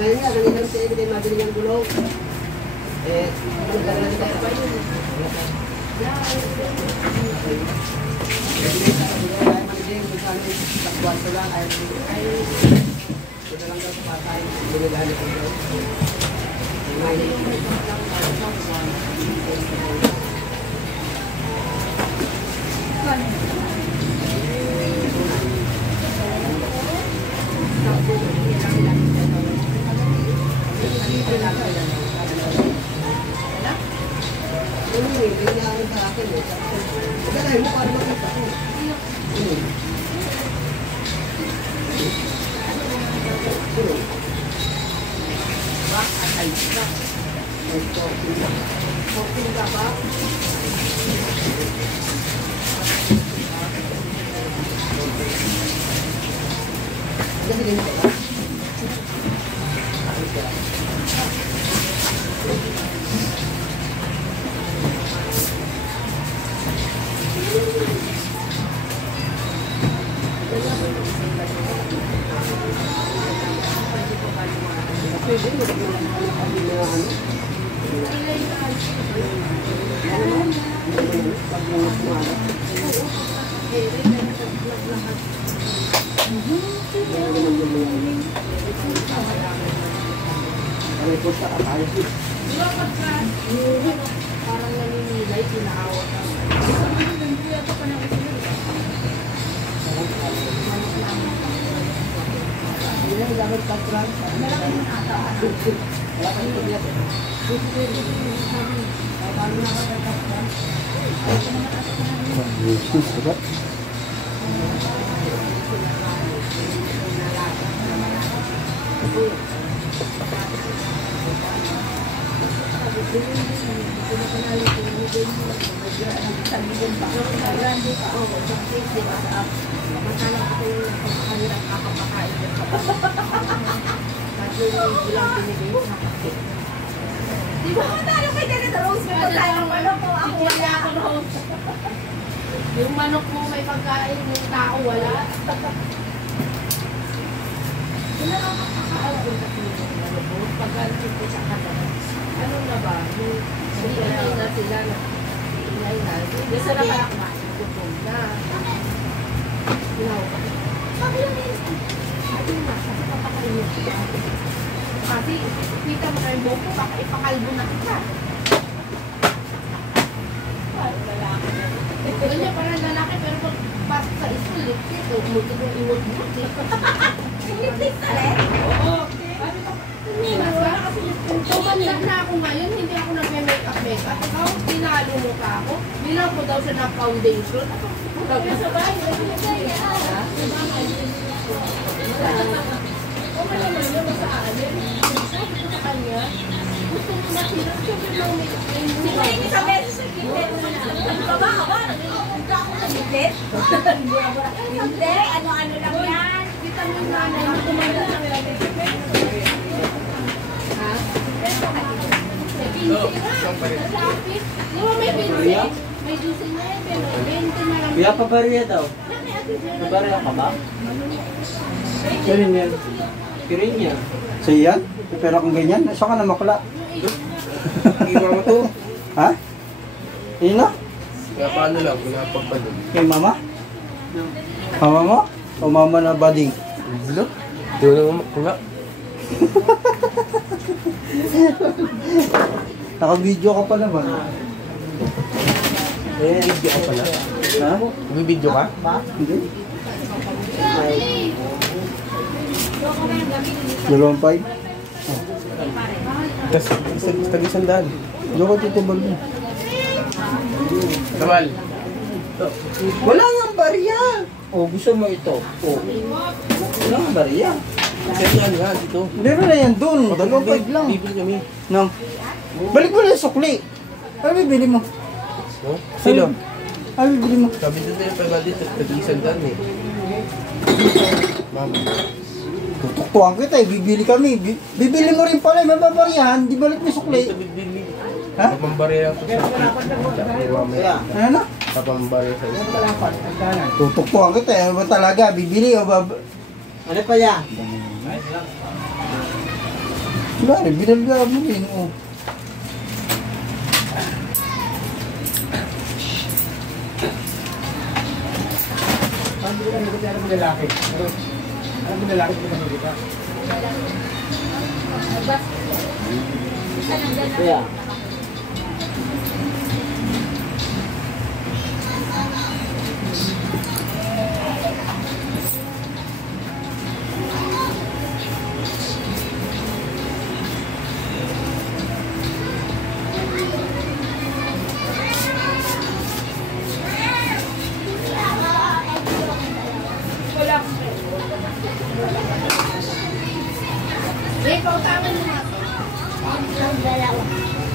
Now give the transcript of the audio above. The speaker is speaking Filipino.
Ngayon nga, ganyan sa inyo, mabili ng gulong. Magdala tayo pa yun. Di ba matalo kay Janet Rose? May pagkain ng manok ko. Ako wala ako Rose. Yung manok mo may pagkain, yung tao wala. Wala lang makakaalam kasi yung manok mo. Pagkain ko sa kanila. Ano na ba? Yung ingay na sila na ingay na. Yung sa nakalak na. Gutom na. Sabi lang yun. Sabi nga, sabi papakain mo. Kasi, kita mo na yung buko, baka ipakalbo na kita. Parang lalaki na. Ganyan, parang lalaki, pero pag pasok sa school, lipstick, umutin yung iwag-iwag. Lipstick na rin? Oo. Tumanda na ako ngayon, hindi ako nag-makeup. Ikaw, tinalo mo ka ako. Bilang ko daw siya na foundation. Sabay, okay naman yun, masaanin. Sabi ko sa kanya, gusto mo masirap siya bilang makeup. Di ba yung isang beses sa gitlet? Baba, nagpunta ako sa gitlet? Hindi, ano-ano lang yan. Kita mo yung nanay mo, tumanda lang lang gitlet. Ha? Sa 15 na, sa lapit. Di ba may 15? May 12 na yan, pero 20 na lang. Kuya, pabariya daw. Pabariya ka ba? Kirin yan. Kirin yan. Sa iyan? Pero kung ganyan, saan ka na makla? Iba mo to. Ha? Yun na? Kaya paano lang, pinapagpalog. Kay mama? Mama mo? O mama na bading? Bilo? Di mo naman makula. Naka-video ka pa naman. Video ka pala. Ha? Nag-video ka? Hindi. 2.5? Tag-isang daan. Diyo ko tutubal mo. Tamal. Wala nga barya! O, gusto mo ito? O. Wala nga barya. Kasi yan nga, dito. Meron na yan doon. 2.5 lang. Bibili kami. No. Balik mo na yung sukli. Ano bibili mo? No? Sino? Ano bibili mo? Sabi dito yung pag dito, tag-isang daan eh. Mama. Tutuktuan kita eh, bibili kami. Bibili mo rin pala, mababariyahan, di balik mo yung sukli. Dito bibili. Ha? Kapambariya ako sa mamaya. Ano na? Kapambariya sa isa. Tutuktuan kita eh, ano ba talaga? Bibili o Ano pa yan? Mari, binalga mo din, oh. Hindi ko naman alam ng lalaki. Alam mo lalaki ko naman kita. Kaya. May pautaman mo natin. Ang dalawa.